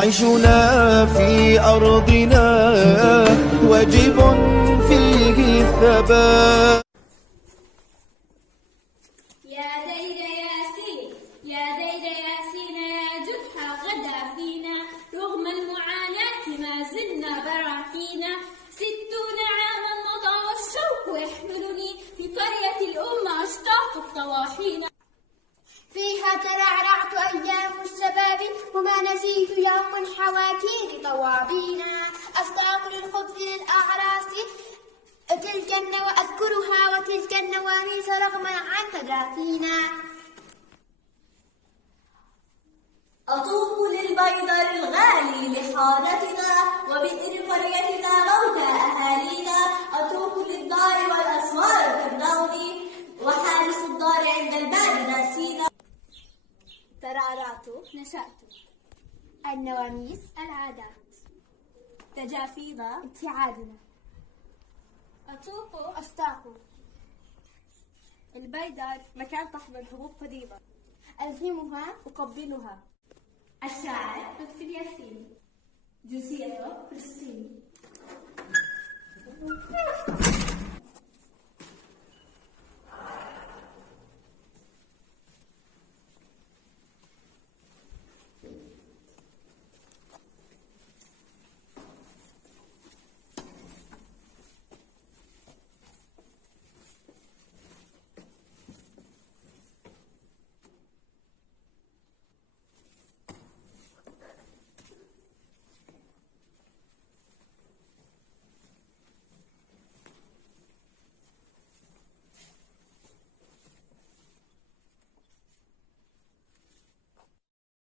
عيشنا في أرضنا واجب فيه الثبات. يا ديد ياسين يا ديد ياسين يا جبحة غدا فينا، رغم المعاناة ما زلنا براحينا. 60 عاما مضى والشوق يحملني، في قرية الأمة أشتاق الطواحين. فيها ترعرعت أيام الشباب، وما نسيت يوم حواكي لطوابينا. أشتاق للخبز للأعراس أذكرها وتلك النواميس رغما عن تجافينا. أطوف للبيضاء الغالي لحارتنا، وبئر قريتنا موتى أهالينا. أطوف للدار والأسوار تمنعني، وحارس الدار عند الباب ناسينا. ترعرعت نشأت، النواميس العادات تجافينا، ابتعادنا. أطوف أشتاق البيدر مكان طحن الحبوب قديما، ألهمها أقبلها. الشاعر لطفي الياسين، جنسيته فلسطيني.